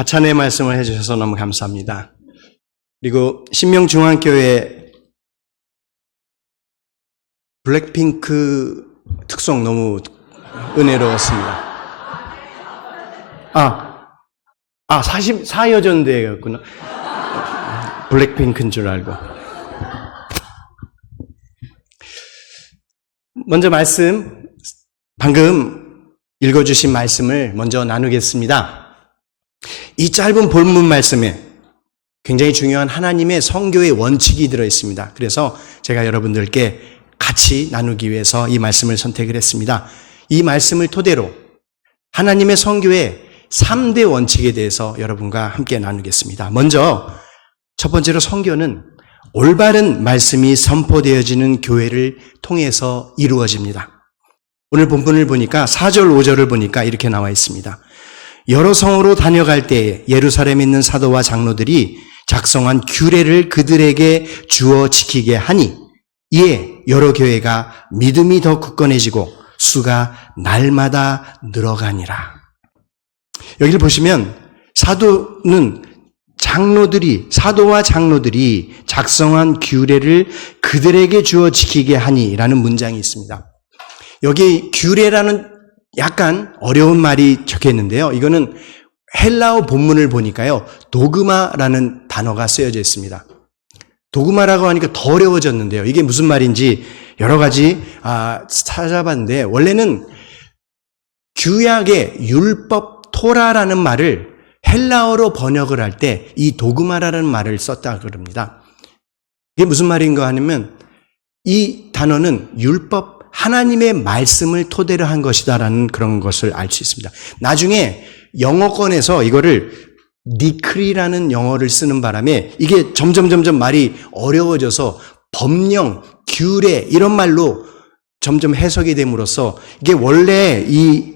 과찬의 말씀을 해주셔서 너무 감사합니다. 그리고 신명중앙교회 블랙핑크 특송 너무 은혜로웠습니다. 44여전대였구나. 블랙핑크인 줄 알고. 먼저 방금 읽어주신 말씀을 먼저 나누겠습니다. 이 짧은 본문 말씀에 굉장히 중요한 하나님의 성교의 원칙이 들어있습니다. 그래서 제가 여러분들께 같이 나누기 위해서 이 말씀을 선택을 했습니다. 이 말씀을 토대로 하나님의 성교의 3대 원칙에 대해서 여러분과 함께 나누겠습니다. 먼저 첫 번째로 성교는 올바른 말씀이 선포되어지는 교회를 통해서 이루어집니다. 오늘 본문을 보니까 4절 5절을 보니까 이렇게 나와 있습니다. 여러 성으로 다녀갈 때에 예루살렘에 있는 사도와 장로들이 작성한 규례를 그들에게 주어 지키게 하니 이에 여러 교회가 믿음이 더 굳건해지고 수가 날마다 늘어가니라. 여기를 보시면 사도와 장로들이 작성한 규례를 그들에게 주어 지키게 하니라는 문장이 있습니다. 여기 규례라는 약간 어려운 말이 적혀 있는데요. 이거는 헬라어 본문을 보니까요, 도그마라는 단어가 쓰여져 있습니다. 도그마라고 하니까 더 어려워졌는데요. 이게 무슨 말인지 여러 가지 찾아봤는데, 원래는 규약의 율법 토라라는 말을 헬라어로 번역을 할 때 이 도그마라는 말을 썼다 그럽니다. 이게 무슨 말인가 하면 이 단어는 율법, 하나님의 말씀을 토대로 한 것이다라는 그런 것을 알 수 있습니다. 나중에 영어권에서 이거를 니크리라는 영어를 쓰는 바람에 이게 점점 말이 어려워져서 법령, 규례 이런 말로 점점 해석이 됨으로써 이게 원래 이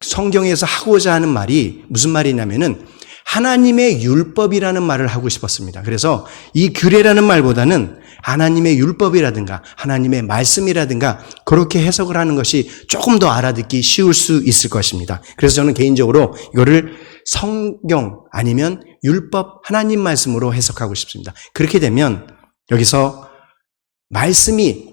성경에서 하고자 하는 말이 무슨 말이냐면은 하나님의 율법이라는 말을 하고 싶었습니다. 그래서 이 규례라는 말보다는 하나님의 율법이라든가 하나님의 말씀이라든가 그렇게 해석을 하는 것이 조금 더 알아듣기 쉬울 수 있을 것입니다. 그래서 저는 개인적으로 이거를 성경 아니면 율법 하나님 말씀으로 해석하고 싶습니다. 그렇게 되면 여기서 말씀이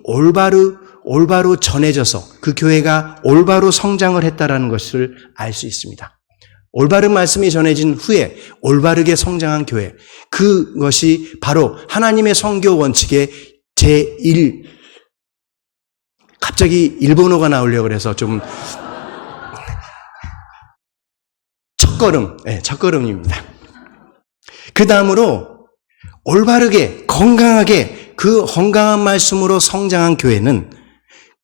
올바로 전해져서 그 교회가 올바로 성장을 했다라는 것을 알 수 있습니다. 올바른 말씀이 전해진 후에 올바르게 성장한 교회, 그것이 바로 하나님의 성교 원칙의 제1, 갑자기 일본어가 나오려고 해서 좀 첫걸음입니다. 그 다음으로 올바르게 건강하게 그 건강한 말씀으로 성장한 교회는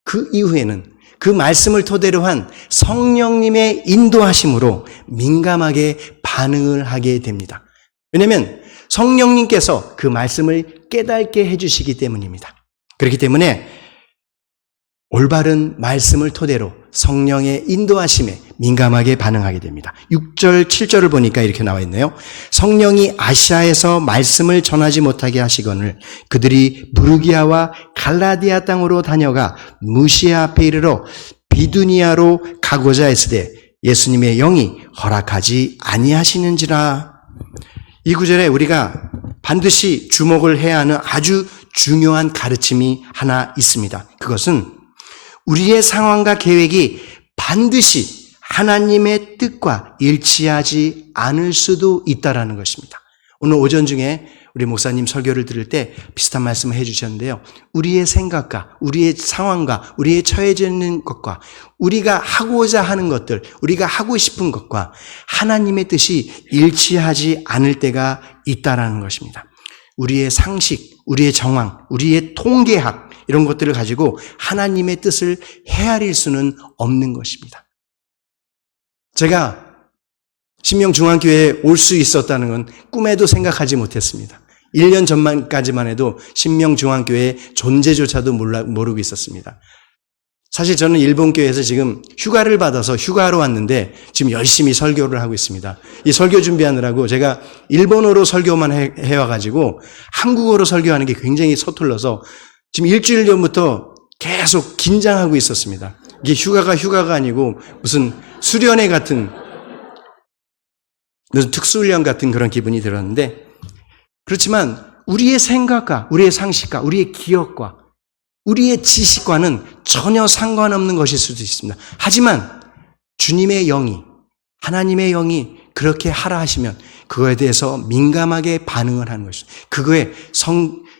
그 이후에는 그 말씀을 토대로 한 성령님의 인도하심으로 민감하게 반응을 하게 됩니다. 왜냐하면 성령님께서 그 말씀을 깨닫게 해주시기 때문입니다. 그렇기 때문에 올바른 말씀을 토대로 성령의 인도하심에 민감하게 반응하게 됩니다. 6절, 7절을 보니까 이렇게 나와 있네요. 성령이 아시아에서 말씀을 전하지 못하게 하시거늘 그들이 부르기아와 갈라디아 땅으로 다녀가 무시아 앞에 이르러 비두니아로 가고자 했으되 예수님의 영이 허락하지 아니하시는지라. 이 구절에 우리가 반드시 주목을 해야 하는 아주 중요한 가르침이 하나 있습니다. 그것은 우리의 상황과 계획이 반드시 하나님의 뜻과 일치하지 않을 수도 있다라는 것입니다. 오늘 오전 중에 우리 목사님 설교를 들을 때 비슷한 말씀을 해주셨는데요. 우리의 생각과 우리의 상황과 우리의 처해져 있는 것과 우리가 하고자 하는 것들, 우리가 하고 싶은 것과 하나님의 뜻이 일치하지 않을 때가 있다라는 것입니다. 우리의 상식, 우리의 정황, 우리의 통계학 이런 것들을 가지고 하나님의 뜻을 헤아릴 수는 없는 것입니다. 제가 신명중앙교회에 올 수 있었다는 건 꿈에도 생각하지 못했습니다. 1년 전까지만 해도 신명중앙교회의 존재조차도 모르고 있었습니다. 사실 저는 일본 교회에서 지금 휴가를 받아서 휴가로 왔는데 지금 열심히 설교를 하고 있습니다. 이 설교 준비하느라고 제가 일본어로 설교만 해와가지고 한국어로 설교하는 게 굉장히 서툴러서 지금 일주일 전부터 계속 긴장하고 있었습니다. 이게 휴가가 아니고 무슨 수련회 같은 무슨 특수훈련 같은 그런 기분이 들었는데, 그렇지만 우리의 생각과 우리의 상식과 우리의 기억과 우리의 지식과는 전혀 상관없는 것일 수도 있습니다. 하지만 주님의 영이, 하나님의 영이 그렇게 하라 하시면 그거에 대해서 민감하게 반응을 하는 것입니다. 그거의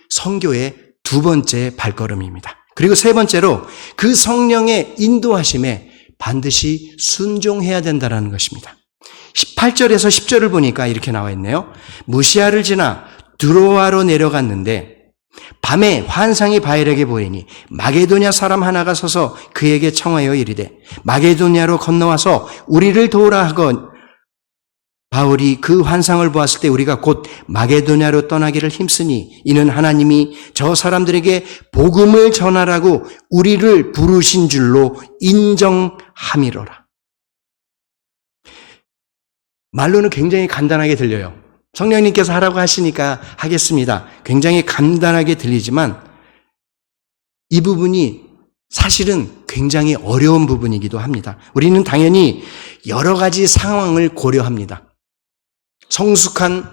성교의 두 번째 발걸음입니다. 그리고 세 번째로 그 성령의 인도하심에 반드시 순종해야 된다는 것입니다. 18절에서 10절을 보니까 이렇게 나와 있네요. 무시아를 지나 드로아로 내려갔는데 밤에 환상이 바울에게 보이니 마게도냐 사람 하나가 서서 그에게 청하여 이르되 마게도냐로 건너와서 우리를 도우라 하건 바울이 그 환상을 보았을 때 우리가 곧 마게도냐로 떠나기를 힘쓰니 이는 하나님이 저 사람들에게 복음을 전하라고 우리를 부르신 줄로 인정함이로라. 말로는 굉장히 간단하게 들려요. 성령님께서 하라고 하시니까 하겠습니다. 굉장히 간단하게 들리지만 이 부분이 사실은 굉장히 어려운 부분이기도 합니다. 우리는 당연히 여러 가지 상황을 고려합니다. 성숙한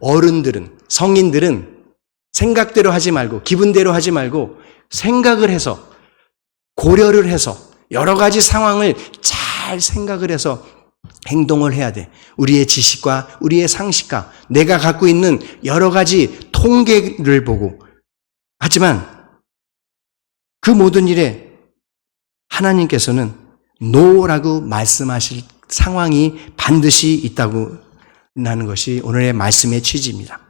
어른들은, 성인들은 생각대로 하지 말고 기분대로 하지 말고 생각을 해서 고려를 해서 여러 가지 상황을 잘 생각을 해서 행동을 해야 돼. 우리의 지식과 우리의 상식과 내가 갖고 있는 여러 가지 통계를 보고. 하지만 그 모든 일에 하나님께서는 노라고 말씀하실 상황이 반드시 있다고 하는 것이 오늘의 말씀의 취지입니다.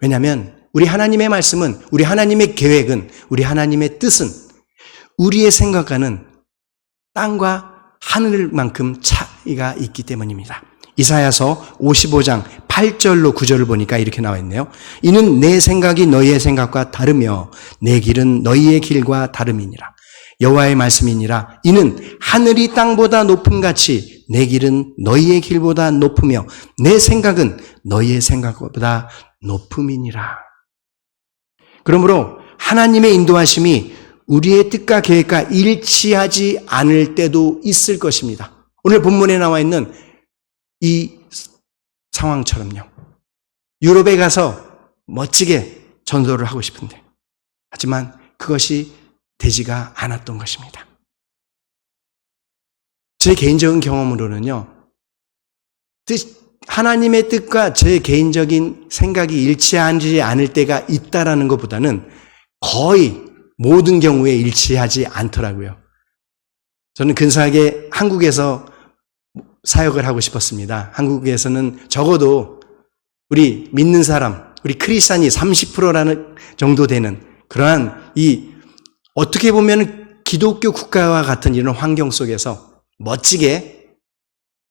왜냐하면 우리 하나님의 말씀은, 우리 하나님의 계획은, 우리 하나님의 뜻은 우리의 생각과는 땅과 하늘만큼 차이가 있기 때문입니다. 이사야서 55장 8절로 9절을 보니까 이렇게 나와 있네요. 이는 내 생각이 너희의 생각과 다르며 내 길은 너희의 길과 다름이니라. 여호와의 말씀이니라. 이는 하늘이 땅보다 높음같이 내 길은 너희의 길보다 높으며 내 생각은 너희의 생각보다 높음이니라. 그러므로 하나님의 인도하심이 우리의 뜻과 계획과 일치하지 않을 때도 있을 것입니다. 오늘 본문에 나와 있는 이 상황처럼요. 유럽에 가서 멋지게 전도를 하고 싶은데 하지만 그것이 되지가 않았던 것입니다. 제 개인적인 경험으로는요. 하나님의 뜻과 제 개인적인 생각이 일치하지 않을 때가 있다라는 것보다는 거의 모든 경우에 일치하지 않더라고요. 저는 근사하게 한국에서 사역을 하고 싶었습니다. 한국에서는 적어도 우리 믿는 사람, 우리 크리스찬이 30%라는 정도 되는 그러한 이 어떻게 보면 기독교 국가와 같은 이런 환경 속에서 멋지게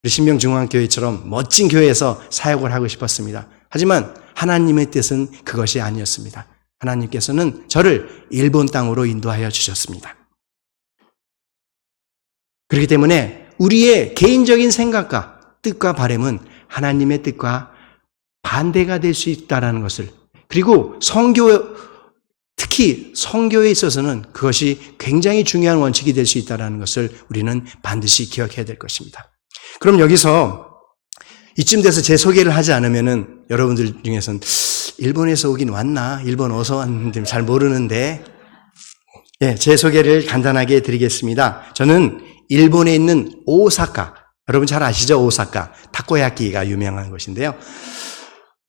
우리 신명중앙교회처럼 멋진 교회에서 사역을 하고 싶었습니다. 하지만 하나님의 뜻은 그것이 아니었습니다. 하나님께서는 저를 일본 땅으로 인도하여 주셨습니다. 그렇기 때문에 우리의 개인적인 생각과 뜻과 바람은 하나님의 뜻과 반대가 될 수 있다는 것을, 그리고 특히 성교에 있어서는 그것이 굉장히 중요한 원칙이 될 수 있다는 것을 우리는 반드시 기억해야 될 것입니다. 그럼 여기서 이쯤 돼서 제 소개를 하지 않으면은 여러분들 중에서는 일본에서 오긴 왔나? 일본 어서 왔는데 잘 모르는데, 제 소개를 간단하게 드리겠습니다. 저는 일본에 있는 오사카, 여러분 잘 아시죠? 오사카, 타코야끼가 유명한 곳인데요.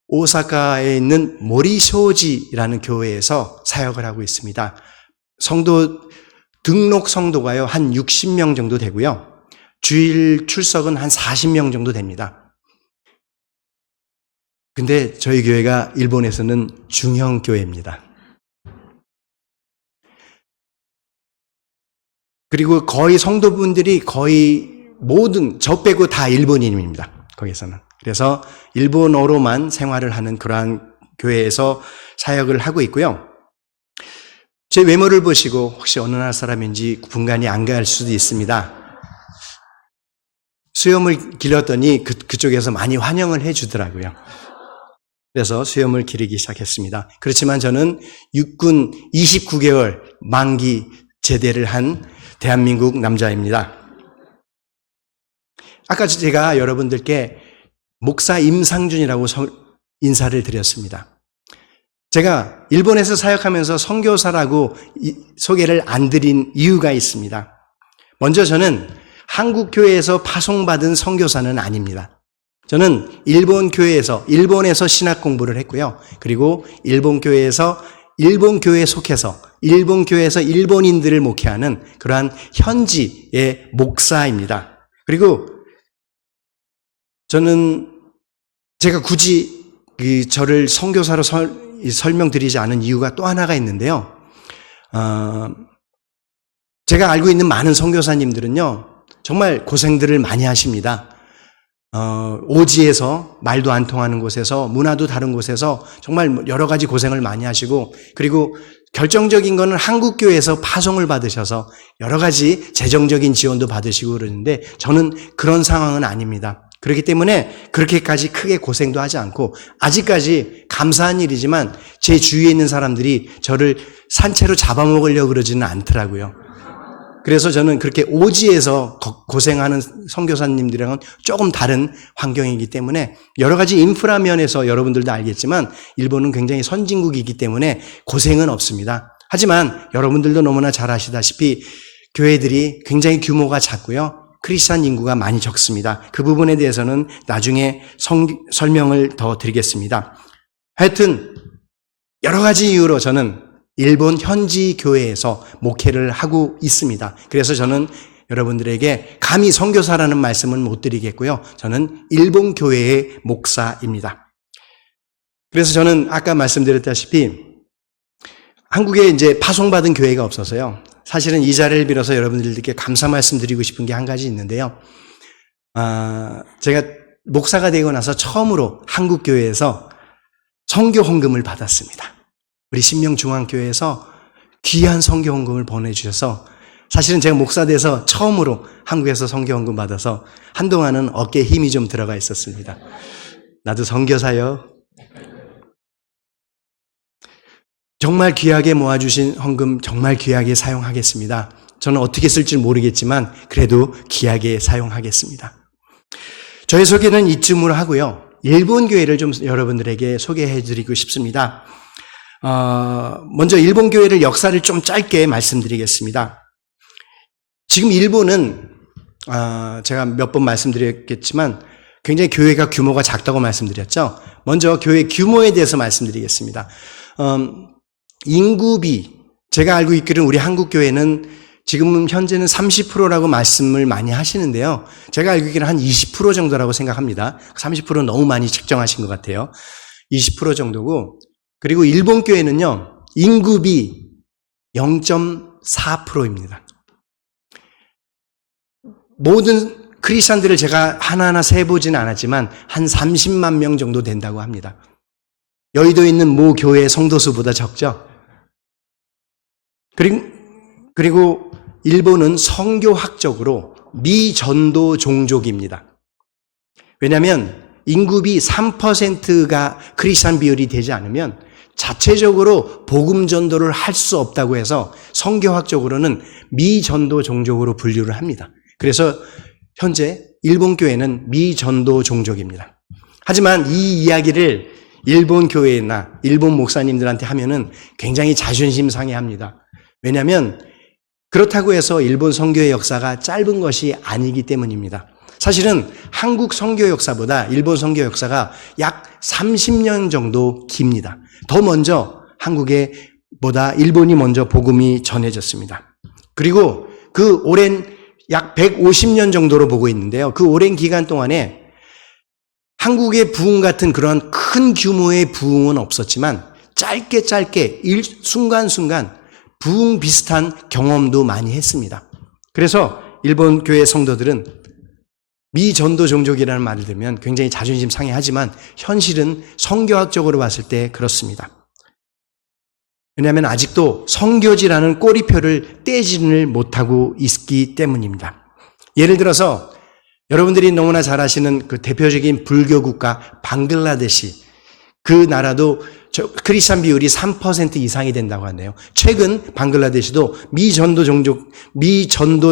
오사카에 있는 모리쇼지라는 교회에서 사역을 하고 있습니다. 등록 성도가요, 한 60명 정도 되고요. 주일 출석은 한 40명 정도 됩니다. 근데 저희 교회가 일본에서는 중형 교회입니다. 그리고 거의 성도분들이 거의 모든, 저 빼고 다 일본인입니다. 거기서는. 그래서 일본어로만 생활을 하는 그러한 교회에서 사역을 하고 있고요. 제 외모를 보시고 혹시 어느 나라 사람인지 분간이 안 갈 수도 있습니다. 수염을 길렀더니 그쪽에서 많이 환영을 해주더라고요. 그래서 수염을 기르기 시작했습니다. 그렇지만 저는 육군 29개월 만기 제대를 한 대한민국 남자입니다. 아까 제가 여러분들께 목사 임상준이라고 인사를 드렸습니다. 제가 일본에서 사역하면서 선교사라고 소개를 안 드린 이유가 있습니다. 먼저 저는 한국 교회에서 파송받은 선교사는 아닙니다. 저는 일본 교회에서 신학 공부를 했고요. 그리고 일본 교회에 속해서 일본 교회에서 일본인들을 목회하는 그러한 현지의 목사입니다. 그리고 저는 제가 굳이 저를 선교사로 설명드리지 않은 이유가 또 하나가 있는데요. 제가 알고 있는 많은 선교사님들은요, 정말 고생들을 많이 하십니다. 오지에서 말도 안 통하는 곳에서 문화도 다른 곳에서 정말 여러 가지 고생을 많이 하시고, 그리고 결정적인 거는 한국교회에서 파송을 받으셔서 여러 가지 재정적인 지원도 받으시고 그러는데 저는 그런 상황은 아닙니다. 그렇기 때문에 그렇게까지 크게 고생도 하지 않고, 아직까지 감사한 일이지만 제 주위에 있는 사람들이 저를 산채로 잡아먹으려고 그러지는 않더라고요. 그래서 저는 그렇게 오지에서 고생하는 선교사님들이랑은 조금 다른 환경이기 때문에 여러 가지 인프라 면에서 여러분들도 알겠지만 일본은 굉장히 선진국이기 때문에 고생은 없습니다. 하지만 여러분들도 너무나 잘 아시다시피 교회들이 굉장히 규모가 작고요. 크리스찬 인구가 많이 적습니다. 그 부분에 대해서는 나중에 설명을 더 드리겠습니다. 하여튼 여러 가지 이유로 저는 일본 현지 교회에서 목회를 하고 있습니다. 그래서 저는 여러분들에게 감히 선교사라는 말씀은 못 드리겠고요. 저는 일본 교회의 목사입니다. 그래서 저는 아까 말씀드렸다시피 한국에 이제 파송받은 교회가 없어서요. 사실은 이 자리를 빌어서 여러분들께 감사 말씀드리고 싶은 게 한 가지 있는데요. 제가 목사가 되고 나서 처음으로 한국 교회에서 선교 헌금을 받았습니다. 우리 신명중앙교회에서 귀한 선교 헌금을 보내주셔서 사실은 제가 목사 돼서 처음으로 한국에서 선교 헌금 받아서 한동안은 어깨에 힘이 좀 들어가 있었습니다. 나도 선교사요. 정말 귀하게 모아주신 헌금 정말 귀하게 사용하겠습니다. 저는 어떻게 쓸지 모르겠지만 그래도 귀하게 사용하겠습니다. 저의 소개는 이쯤으로 하고요. 일본 교회를 좀 여러분들에게 소개해드리고 싶습니다. 먼저 일본 교회를 역사를 좀 짧게 말씀드리겠습니다. 지금 일본은 제가 몇 번 말씀드렸겠지만 굉장히 교회가 규모가 작다고 말씀드렸죠. 먼저 교회 규모에 대해서 말씀드리겠습니다. 인구비, 제가 알고 있기로는 우리 한국 교회는 지금 현재는 30%라고 말씀을 많이 하시는데요. 제가 알고 있기로는 한 20% 정도라고 생각합니다. 30%는 너무 많이 책정하신 것 같아요. 20% 정도고, 그리고 일본 교회는요, 인구비 0.4%입니다. 모든 크리스찬들을 제가 하나하나 세보지는 않았지만 한 30만 명 정도 된다고 합니다. 여의도에 있는 모 교회 성도수보다 적죠? 그리고 일본은 성교학적으로 미전도 종족입니다. 왜냐하면 인구비 3%가 크리스찬 비율이 되지 않으면 자체적으로 복음 전도를 할 수 없다고 해서 성교학적으로는 미전도 종족으로 분류를 합니다. 그래서 현재 일본 교회는 미전도 종족입니다. 하지만 이 이야기를 일본 교회나 일본 목사님들한테 하면은 굉장히 자존심 상해합니다. 왜냐하면 그렇다고 해서 일본 선교의 역사가 짧은 것이 아니기 때문입니다. 사실은 한국 선교 역사보다 일본 선교 역사가 약 30년 정도 깁니다. 더 먼저 한국보다 일본이 먼저 복음이 전해졌습니다. 그리고 그 오랜 약 150년 정도로 보고 있는데요. 그 오랜 기간 동안에 한국의 부흥 같은 그런 큰 규모의 부흥은 없었지만 짧게 순간순간 부흥 비슷한 경험도 많이 했습니다. 그래서 일본 교회 성도들은 미전도 종족이라는 말을 들으면 굉장히 자존심 상해하지만 현실은 성교학적으로 봤을 때 그렇습니다. 왜냐하면 아직도 성교지라는 꼬리표를 떼지를 못하고 있기 때문입니다. 예를 들어서 여러분들이 너무나 잘 아시는 그 대표적인 불교 국가 방글라데시, 그 나라도 크리스찬 비율이 3% 이상이 된다고 하네요. 최근 방글라데시도 미전도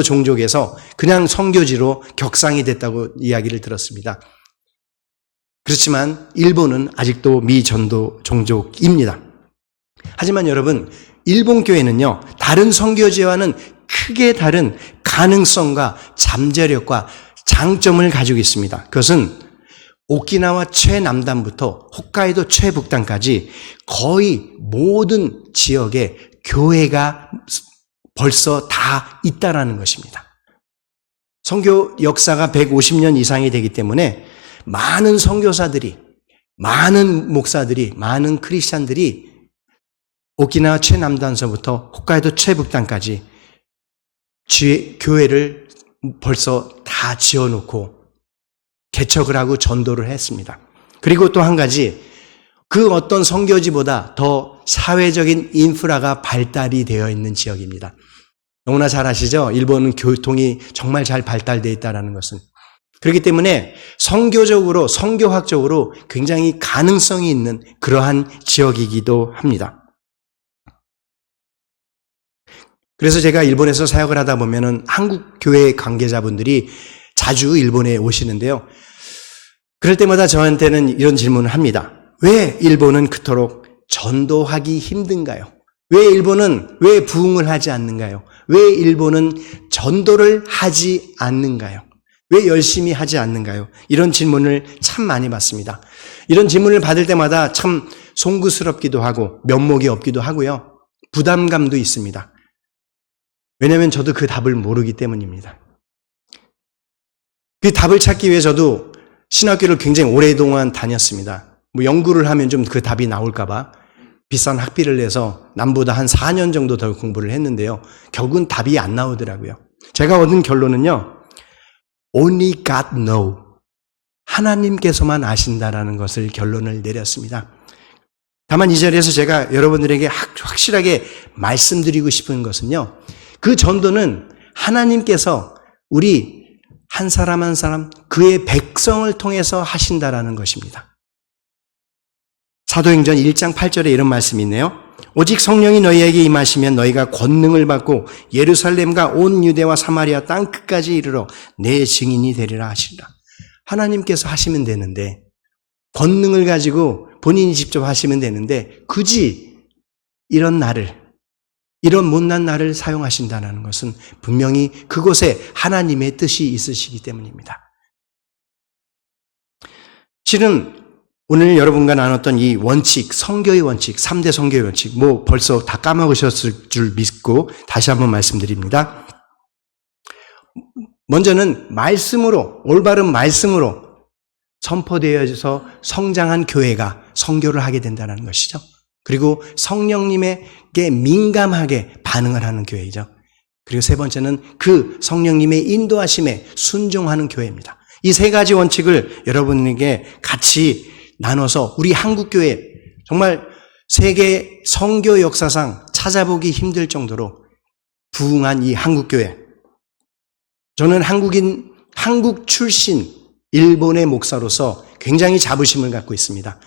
종족에서 그냥 선교지로 격상이 됐다고 이야기를 들었습니다. 그렇지만 일본은 아직도 미전도 종족입니다. 하지만 여러분, 일본 교회는요, 다른 선교지와는 크게 다른 가능성과 잠재력과 장점을 가지고 있습니다. 그것은 오키나와 최남단부터 홋카이도 최북단까지 거의 모든 지역에 교회가 벌써 다 있다라는 것입니다. 선교 역사가 150년 이상이 되기 때문에 많은 선교사들이, 많은 목사들이, 많은 크리스찬들이 오키나와 최남단서부터 홋카이도 최북단까지 교회를 벌써 다 지어놓고 개척을 하고 전도를 했습니다. 그리고 또 한 가지, 그 어떤 선교지보다 더 사회적인 인프라가 발달이 되어 있는 지역입니다. 너무나 잘 아시죠? 일본은 교통이 정말 잘 발달되어 있다는 것은. 그렇기 때문에 선교적으로, 선교학적으로 굉장히 가능성이 있는 그러한 지역이기도 합니다. 그래서 제가 일본에서 사역을 하다 보면은 한국 교회 관계자분들이 자주 일본에 오시는데요. 그럴 때마다 저한테는 이런 질문을 합니다. 왜 일본은 그토록 전도하기 힘든가요? 왜 부흥을 하지 않는가요? 왜 일본은 전도를 하지 않는가요? 왜 열심히 하지 않는가요? 이런 질문을 참 많이 받습니다. 이런 질문을 받을 때마다 참 송구스럽기도 하고 면목이 없기도 하고요. 부담감도 있습니다. 왜냐하면 저도 그 답을 모르기 때문입니다. 그 답을 찾기 위해 저도 신학교를 굉장히 오랫동안 다녔습니다. 연구를 하면 좀 그 답이 나올까봐 비싼 학비를 내서 남보다 한 4년 정도 더 공부를 했는데요. 결국은 답이 안 나오더라고요. 제가 얻은 결론은요. Only God knows. 하나님께서만 아신다라는 것을 결론을 내렸습니다. 다만 이 자리에서 제가 여러분들에게 확실하게 말씀드리고 싶은 것은요. 그 전도는 하나님께서 우리 한 사람 한 사람 그의 백성을 통해서 하신다라는 것입니다. 사도행전 1장 8절에 이런 말씀이 있네요. 오직 성령이 너희에게 임하시면 너희가 권능을 받고 예루살렘과 온 유대와 사마리아 땅 끝까지 이르러 내 증인이 되리라 하시리라. 하나님께서 하시면 되는데, 권능을 가지고 본인이 직접 하시면 되는데 굳이 이런 못난 나를 사용하신다는 것은 분명히 그곳에 하나님의 뜻이 있으시기 때문입니다. 실은 오늘 여러분과 나눴던 이 원칙, 선교의 원칙, 3대 선교의 원칙, 벌써 다 까먹으셨을 줄 믿고 다시 한번 말씀드립니다. 먼저는 말씀으로, 올바른 말씀으로 선포되어져서 성장한 교회가 선교를 하게 된다는 것이죠. 그리고 성령님에게 민감하게 반응을 하는 교회이죠. 그리고 세 번째는 그 성령님의 인도하심에 순종하는 교회입니다. 이 세 가지 원칙을 여러분에게 같이 나눠서 우리 한국교회, 정말 세계 선교 역사상 찾아보기 힘들 정도로 부흥한 이 한국교회, 저는 한국 출신 일본의 목사로서 굉장히 자부심을 갖고 있습니다.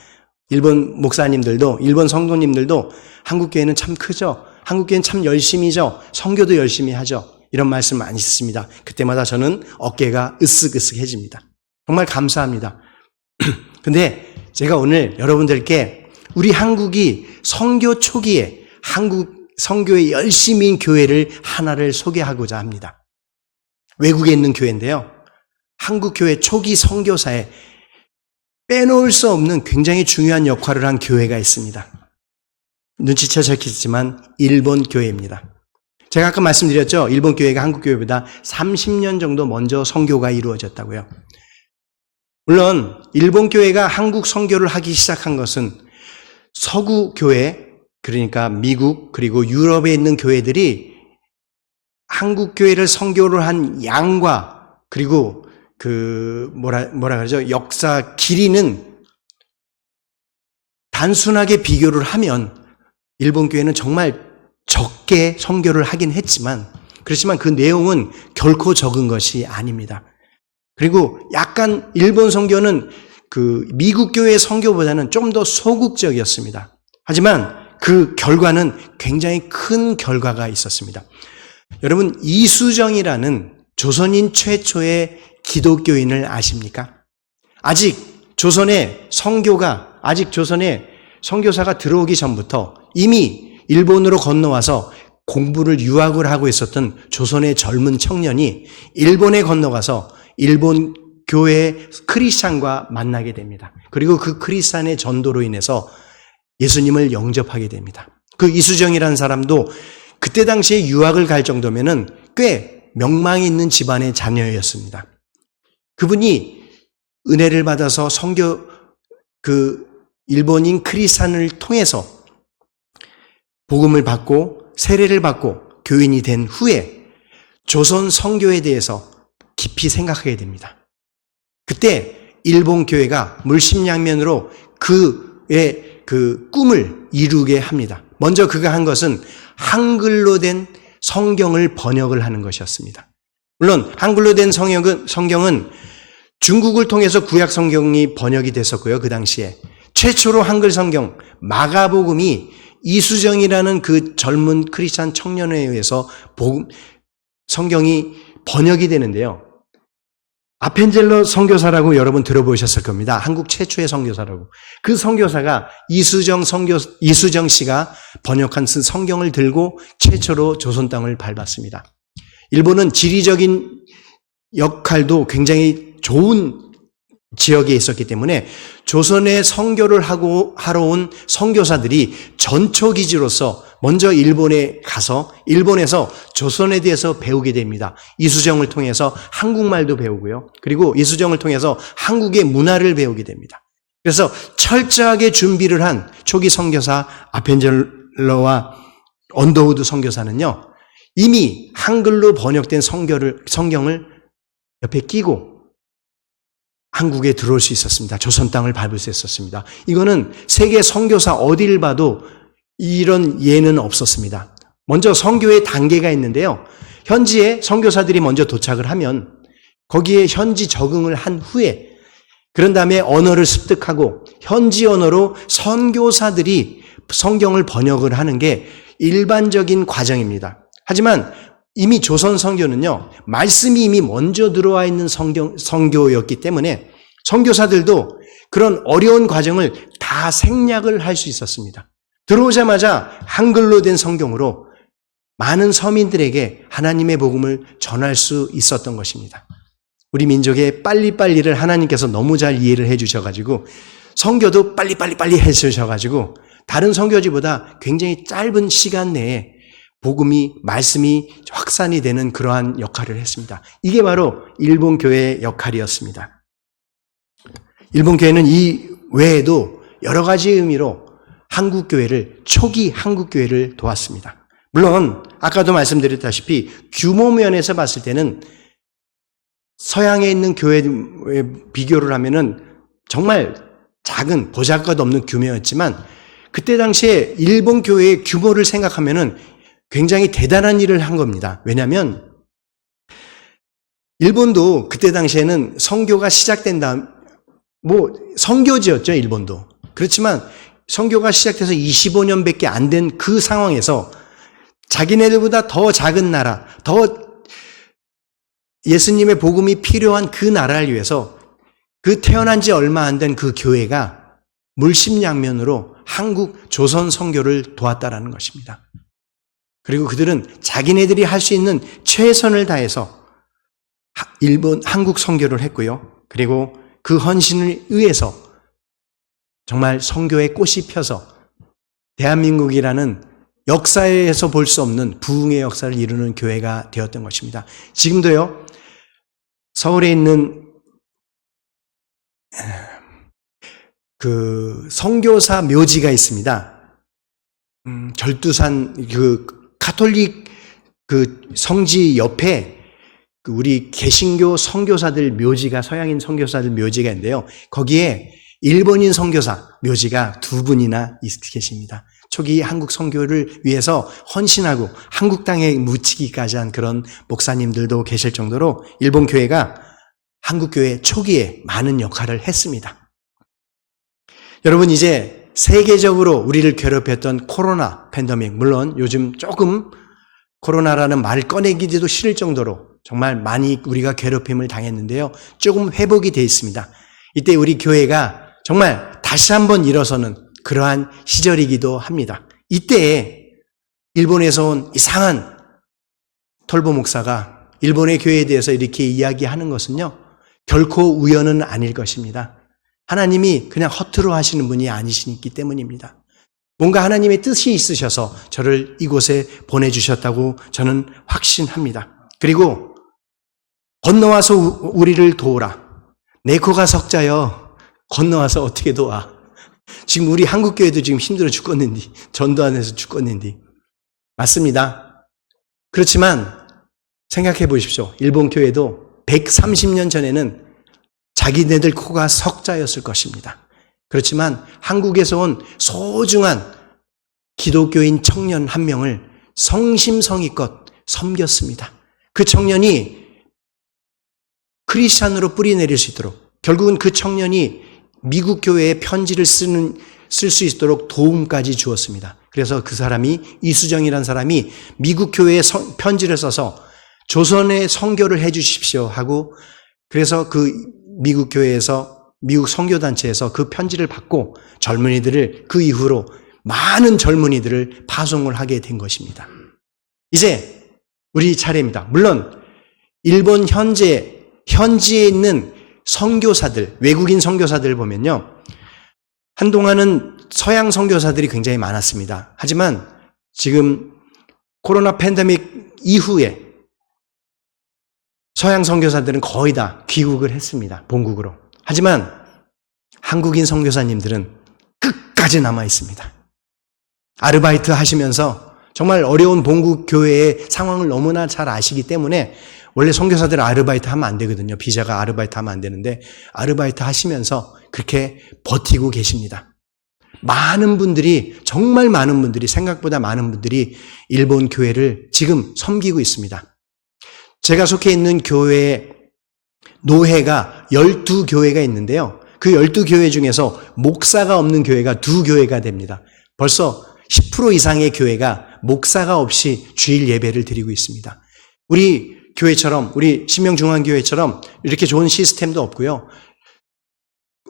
일본 목사님들도, 일본 성도님들도 한국교회는 참 크죠. 한국교회는 참 열심히죠. 선교도 열심히 하죠. 이런 말씀 많이 듣습니다. 그때마다 저는 어깨가 으쓱으쓱해집니다. 정말 감사합니다. 근데 제가 오늘 여러분들께 우리 한국이 선교 초기에 한국 선교에 열심인 교회를 하나를 소개하고자 합니다. 외국에 있는 교회인데요. 한국 교회 초기 선교사에 빼놓을 수 없는 굉장히 중요한 역할을 한 교회가 있습니다. 눈치채셨겠지만 일본 교회입니다. 제가 아까 말씀드렸죠. 일본 교회가 한국 교회보다 30년 정도 먼저 선교가 이루어졌다고요. 물론 일본 교회가 한국 선교를 하기 시작한 것은 서구 교회, 그러니까 미국 그리고 유럽에 있는 교회들이 한국 교회를 선교를 한 양과 그리고 뭐라 그러죠? 역사 길이는 단순하게 비교를 하면 일본 교회는 정말 적게 선교를 하긴 했지만, 그렇지만 그 내용은 결코 적은 것이 아닙니다. 그리고 약간 일본 선교는 미국 교회의 선교보다는 좀 더 소극적이었습니다. 하지만 그 결과는 굉장히 큰 결과가 있었습니다. 여러분, 이수정이라는 조선인 최초의 기독교인을 아십니까? 아직 조선에 선교가, 아직 조선에 선교사가 들어오기 전부터 이미 일본으로 건너와서 공부를 유학을 하고 있었던 조선의 젊은 청년이 일본에 건너가서 일본 교회 크리스찬과 만나게 됩니다. 그리고 그 크리스찬의 전도로 인해서 예수님을 영접하게 됩니다. 그 이수정이라는 사람도 그때 당시에 유학을 갈 정도면은 꽤 명망이 있는 집안의 자녀였습니다. 그분이 은혜를 받아서 일본인 크리스찬을 통해서 복음을 받고 세례를 받고 교인이 된 후에 조선 선교에 대해서 깊이 생각하게 됩니다. 그때 일본 교회가 물심양면으로 그의 그 꿈을 이루게 합니다. 먼저 그가 한 것은 한글로 된 성경을 번역을 하는 것이었습니다. 물론 한글로 된 성경은 중국을 통해서 구약 성경이 번역이 됐었고요. 그 당시에 최초로 한글 성경 마가복음이 이수정이라는 그 젊은 크리스찬 청년에 의해서 성경이 번역이 되는데요. 아펜젤러 선교사라고 여러분 들어보셨을 겁니다. 한국 최초의 선교사라고. 그 선교사가 이수정 씨가 번역한 성경을 들고 최초로 조선 땅을 밟았습니다. 일본은 지리적인 역할도 굉장히 좋은 지역에 있었기 때문에 조선에 선교를 하러 온 선교사들이 전초기지로서 먼저 일본에 가서 일본에서 조선에 대해서 배우게 됩니다. 이수정을 통해서 한국말도 배우고요. 그리고 이수정을 통해서 한국의 문화를 배우게 됩니다. 그래서 철저하게 준비를 한 초기 선교사 아펜젤러와 언더우드 선교사는요. 이미 한글로 번역된 성경을 옆에 끼고 한국에 들어올 수 있었습니다. 조선 땅을 밟을 수 있었습니다. 이거는 세계 선교사 어디를 봐도 이런 예는 없었습니다. 먼저 선교의 단계가 있는데요. 현지에 선교사들이 먼저 도착을 하면 거기에 현지 적응을 한 후에 그런 다음에 언어를 습득하고 현지 언어로 선교사들이 성경을 번역을 하는 게 일반적인 과정입니다. 하지만 이미 조선 선교는요, 말씀이 이미 먼저 들어와 있는 선교였기 때문에 선교사들도 그런 어려운 과정을 다 생략을 할 수 있었습니다. 들어오자마자 한글로 된 성경으로 많은 서민들에게 하나님의 복음을 전할 수 있었던 것입니다. 우리 민족의 빨리빨리를 하나님께서 너무 잘 이해를 해 주셔가지고 선교도 빨리 해 주셔가지고 다른 선교지보다 굉장히 짧은 시간 내에 복음이, 말씀이 확산이 되는 그러한 역할을 했습니다. 이게 바로 일본 교회의 역할이었습니다. 일본 교회는 이 외에도 여러 가지 의미로 초기 한국 교회를 도왔습니다. 물론 아까도 말씀드렸다시피 규모 면에서 봤을 때는 서양에 있는 교회에 비교를 하면은 정말 작은 보잘것없는 규모였지만 그때 당시에 일본 교회의 규모를 생각하면은 굉장히 대단한 일을 한 겁니다. 왜냐하면 일본도 그때 당시에는 선교가 시작된 다음 선교지였죠, 일본도. 그렇지만 선교가 시작돼서 25년밖에 안 된 그 상황에서 자기네들보다 더 작은 나라, 더 예수님의 복음이 필요한 그 나라를 위해서 그 태어난 지 얼마 안 된 그 교회가 물심양면으로 한국 조선 선교를 도왔다라는 것입니다. 그리고 그들은 자기네들이 할 수 있는 최선을 다해서 한국 선교를 했고요. 그리고 그 헌신을 위해서 정말 선교의 꽃이 펴서 대한민국이라는 역사에서 볼 수 없는 부흥의 역사를 이루는 교회가 되었던 것입니다. 지금도요, 서울에 있는 그 선교사 묘지가 있습니다. 절두산 가톨릭 성지 옆에 우리 개신교 선교사들 묘지가, 서양인 선교사들 묘지가 있는데요. 거기에 일본인 선교사 묘지가 2분이나 계십니다. 초기 한국 선교를 위해서 헌신하고 한국 땅에 묻히기까지 한 그런 목사님들도 계실 정도로 일본 교회가 한국 교회 초기에 많은 역할을 했습니다. 여러분, 이제 세계적으로 우리를 괴롭혔던 코로나 팬데믹, 물론 요즘 조금 코로나라는 말을 꺼내기도 싫을 정도로 정말 많이 우리가 괴롭힘을 당했는데요. 조금 회복이 되어 있습니다. 이때 우리 교회가 정말 다시 한번 일어서는 그러한 시절이기도 합니다. 이때에 일본에서 온 이상한 톨보 목사가 일본의 교회에 대해서 이렇게 이야기하는 것은요, 결코 우연은 아닐 것입니다. 하나님이 그냥 허투루 하시는 분이 아니시기 때문입니다. 뭔가 하나님의 뜻이 있으셔서 저를 이곳에 보내주셨다고 저는 확신합니다. 그리고 건너와서 우리를 도우라. 내 코가 석자여 건너와서 어떻게 도와. 지금 우리 한국교회도 지금 힘들어 죽겠는디, 전도 안 해서 죽겠는디. 맞습니다. 그렇지만 생각해 보십시오. 일본 교회도 130년 전에는 자기네들 코가 석자였을 것입니다. 그렇지만 한국에서 온 소중한 기독교인 청년 한 명을 성심성의껏 섬겼습니다. 그 청년이 크리스찬으로 뿌리 내릴 수 있도록, 결국은 그 청년이 미국 교회에 편지를 쓸 수 있도록 도움까지 주었습니다. 그래서 그 사람이, 이수정이라는 사람이 미국 교회에 편지를 써서 조선에 선교를 해 주십시오 하고, 그래서 그 미국 교회에서, 미국 선교단체에서 그 편지를 받고 젊은이들을, 그 이후로 많은 젊은이들을 파송을 하게 된 것입니다. 이제 우리 차례입니다. 물론 일본 현지에 있는 선교사들, 외국인 선교사들을 보면요, 한동안은 서양 선교사들이 굉장히 많았습니다. 하지만 지금 코로나 팬데믹 이후에 서양 선교사들은 거의 다 귀국을 했습니다. 본국으로. 하지만 한국인 선교사님들은 끝까지 남아 있습니다. 아르바이트 하시면서 정말 어려운 본국 교회의 상황을 너무나 잘 아시기 때문에, 원래 선교사들은 아르바이트 하면 안 되거든요. 비자가 아르바이트 하면 안 되는데 아르바이트 하시면서 그렇게 버티고 계십니다. 많은 분들이, 정말 많은 분들이, 생각보다 많은 분들이 일본 교회를 지금 섬기고 있습니다. 제가 속해 있는 교회에 노회가 12교회가 있는데요. 그 12교회 중에서 목사가 없는 교회가 2교회가 됩니다. 벌써 10% 이상의 교회가 목사가 없이 주일 예배를 드리고 있습니다. 우리 교회처럼, 우리 신명중앙교회처럼 이렇게 좋은 시스템도 없고요.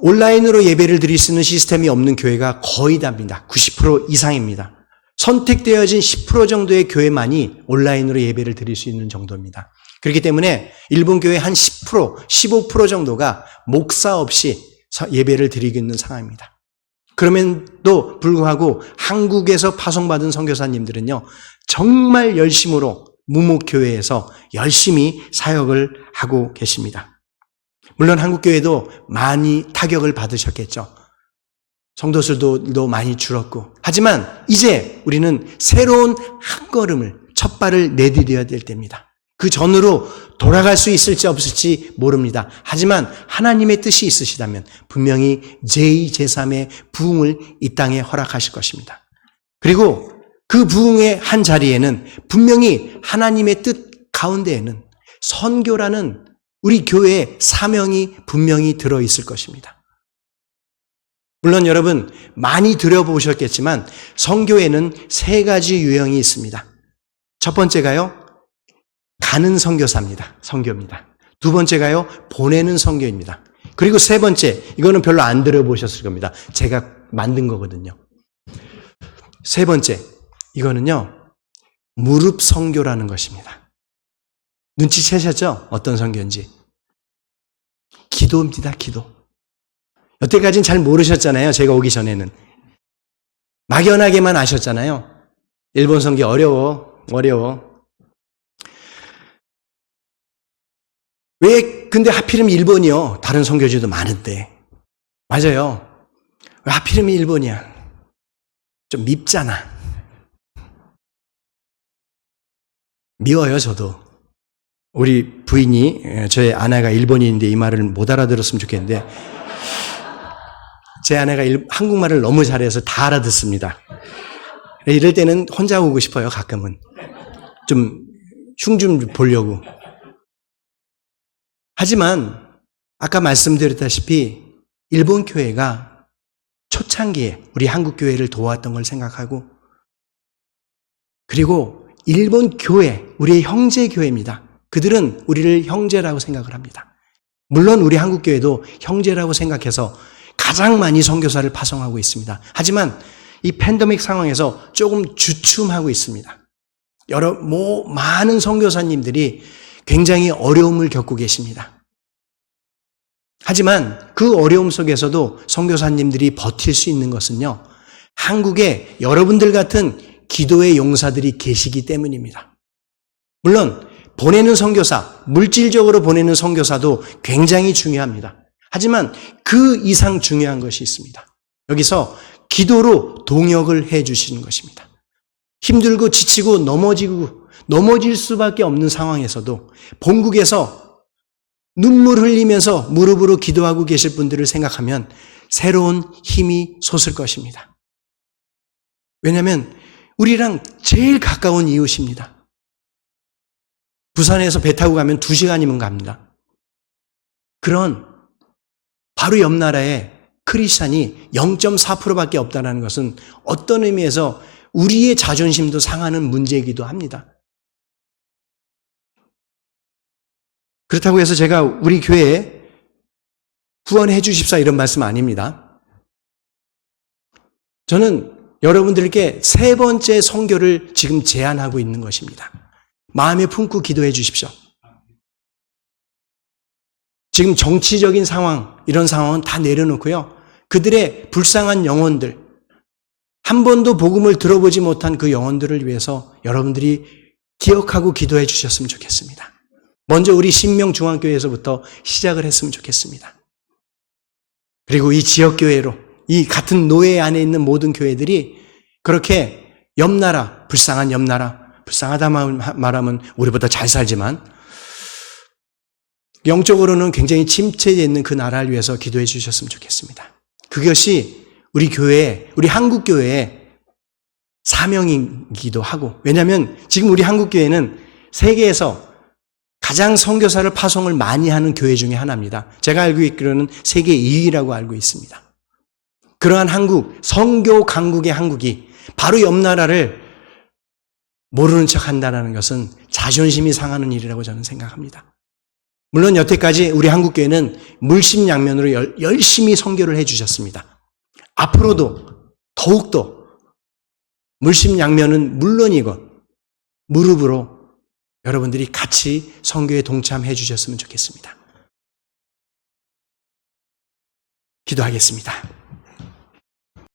온라인으로 예배를 드릴 수 있는 시스템이 없는 교회가 거의 다입니다. 90% 이상입니다. 선택되어진 10% 정도의 교회만이 온라인으로 예배를 드릴 수 있는 정도입니다. 그렇기 때문에 일본 교회 한 10%, 15% 정도가 목사 없이 예배를 드리고 있는 상황입니다. 그럼에도 불구하고 한국에서 파송받은 선교사님들은요, 정말 열심으로 무목교회에서 열심히 사역을 하고 계십니다. 물론 한국교회도 많이 타격을 받으셨겠죠. 성도수도 많이 줄었고. 하지만 이제 우리는 새로운 한 걸음을, 첫 발을 내디뎌야 될 때입니다. 그 전으로 돌아갈 수 있을지 없을지 모릅니다. 하지만 하나님의 뜻이 있으시다면 분명히 제2, 제3의 부흥을 이 땅에 허락하실 것입니다. 그리고 그 부흥의 한 자리에는 분명히 하나님의 뜻 가운데에는 선교라는 우리 교회의 사명이 분명히 들어있을 것입니다. 물론 여러분 많이 들어보셨겠지만 선교에는 3가지 유형이 있습니다. 첫 번째가요, 가는 선교사입니다. 선교입니다. 두 번째가요, 보내는 선교입니다. 그리고 세 번째, 이거는 별로 안 들어보셨을 겁니다. 제가 만든 거거든요. 세 번째, 이거는요, 무릎 선교라는 것입니다. 눈치채셨죠? 어떤 선교인지. 기도입니다. 기도. 여태까지는 잘 모르셨잖아요. 제가 오기 전에는. 막연하게만 아셨잖아요. 일본 선교 어려워. 왜 근데 하필이면 일본이요? 다른 선교지도 많은데. 맞아요. 왜 하필이면 일본이야? 좀 밉잖아. 미워요, 저도. 우리 부인이, 저의 아내가 일본인인데 이 말을 못 알아들었으면 좋겠는데, 제 아내가 한국말을 너무 잘해서 다 알아듣습니다. 이럴 때는 혼자 오고 싶어요, 가끔은. 좀 흉 좀 보려고. 하지만 아까 말씀드렸다시피 일본 교회가 초창기에 우리 한국 교회를 도왔던 걸 생각하고, 그리고 일본 교회, 우리의 형제 교회입니다. 그들은 우리를 형제라고 생각을 합니다. 물론 우리 한국교회도 형제라고 생각해서 가장 많이 선교사를 파송하고 있습니다. 하지만 이 팬데믹 상황에서 조금 주춤하고 있습니다. 많은 선교사님들이 굉장히 어려움을 겪고 계십니다. 하지만 그 어려움 속에서도 선교사님들이 버틸 수 있는 것은요, 한국에 여러분들 같은 기도의 용사들이 계시기 때문입니다. 물론 보내는 선교사, 물질적으로 보내는 선교사도 굉장히 중요합니다. 하지만 그 이상 중요한 것이 있습니다. 여기서 기도로 동역을 해 주시는 것입니다. 힘들고 지치고 넘어질 수밖에 없는 상황에서도 본국에서 눈물 흘리면서 무릎으로 기도하고 계실 분들을 생각하면 새로운 힘이 솟을 것입니다. 왜냐하면 우리랑 제일 가까운 이웃입니다. 부산에서 배 타고 가면 2시간이면 갑니다. 그런 바로 옆 나라에 크리스찬이 0.4%밖에 없다는 것은 어떤 의미에서 우리의 자존심도 상하는 문제이기도 합니다. 그렇다고 해서 제가 우리 교회에 후원해 주십사 이런 말씀 아닙니다. 저는 여러분들께 3번째 선교를 지금 제안하고 있는 것입니다. 마음에 품고 기도해 주십시오. 지금 정치적인 상황, 이런 상황은 다 내려놓고요. 그들의 불쌍한 영혼들, 한 번도 복음을 들어보지 못한 그 영혼들을 위해서 여러분들이 기억하고 기도해 주셨으면 좋겠습니다. 먼저 우리 신명중앙교회에서부터 시작을 했으면 좋겠습니다. 그리고 이 지역교회로, 이 같은 노예 안에 있는 모든 교회들이 그렇게 옆나라, 불쌍한 옆나라, 불쌍하다 말하면 우리보다 잘 살지만 영적으로는 굉장히 침체되어 있는 그 나라를 위해서 기도해 주셨으면 좋겠습니다. 그것이 우리 교회, 우리 한국교회의 사명이기도 하고, 왜냐하면 지금 우리 한국교회는 세계에서 가장 선교사를 파송을 많이 하는 교회 중에 하나입니다. 제가 알고 있기로는 세계 2위라고 알고 있습니다. 그러한 한국, 선교 강국의 한국이 바로 옆 나라를 모르는 척 한다는 것은 자존심이 상하는 일이라고 저는 생각합니다. 물론 여태까지 우리 한국교회는 물심양면으로 열심히 선교를 해주셨습니다. 앞으로도 더욱더 물심양면은 물론이고 무릎으로 여러분들이 같이 선교에 동참해 주셨으면 좋겠습니다. 기도하겠습니다.